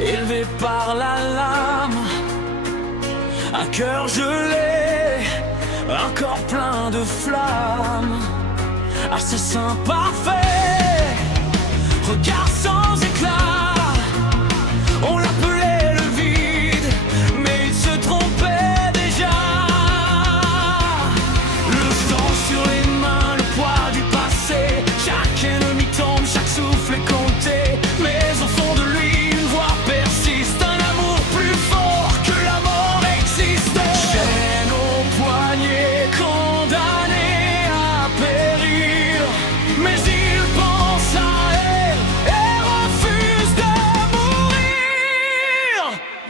Élevé par la lame, un cœur gelé, un corps plein de flammes, assassin parfait, regard sans éclat. On l'appelait le vide, mais il se trompait déjà. Le sang sur les mains, le poids du passé, chaque ennemi tombe, chaque souffle est compté. Mais au fond de lui, persiste un amour plus fort que la mort existe. Chaîne au poignet, condamné à périr, mais il pense à elle et refuse de mourir.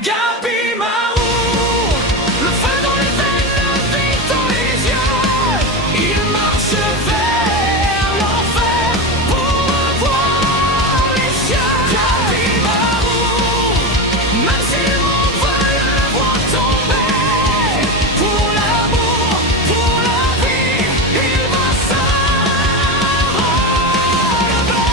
Gabi Marou, le feu dans les veines, le vide dans les yeux. Il marche vers l'enfer pour revoir les cieux. Gabi Marou, même si le monde veut le voir tomber, pour l'amour, pour la vie, il va se relever.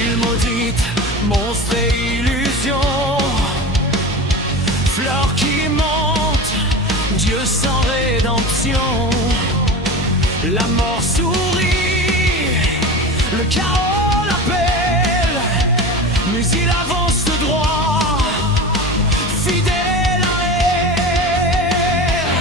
Il maudite monstre et illusion, fleur qui monte, Dieu sans rédemption. La mort sourit, le chaos l'appelle, mais il avance droit, fidèle à elle.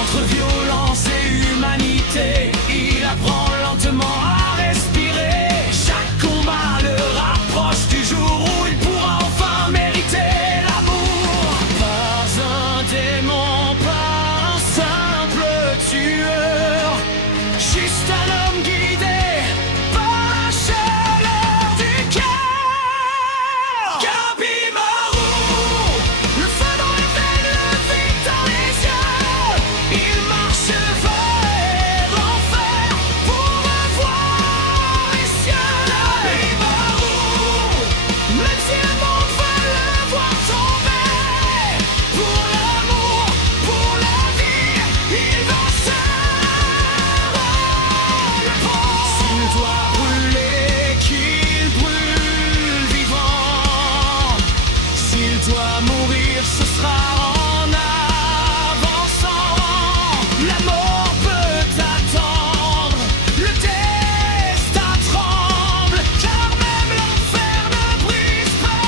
Entre violence et humanité, il apprend lentement à respirer. Chaque combat le rapproche du jour où il pourra enfin mériter l'amour. Pas un démon, pas un simple tueur, juste un homme guidé par la chaleur du cœur. Gabi Marou, le feu dans les veines, le vide dans les yeux. Il marche vers l'enfer pour revoir les cieux. Gabi Marou, même si le monde veut le voir tomber, pour l'amour, pour la vie, il va se relever. S'il doit brûler, qu'il brûle vivant. S'il doit mourir, ce sera en avançant. La mort peut attendre, le destin tremble, car même l'enfer ne brise pas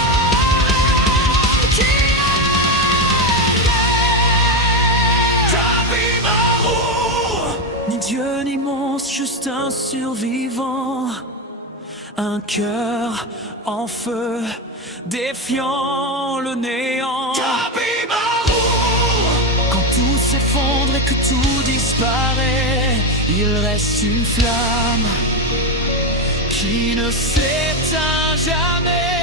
l'âme qui aime. Gabi Marou, ni Dieu ni monstre, juste un survivant. Un cœur en feu, défiant le néant. Gabi Marou, quand tout s'effondre et que tout disparaît, il reste une flamme qui ne s'éteint jamais.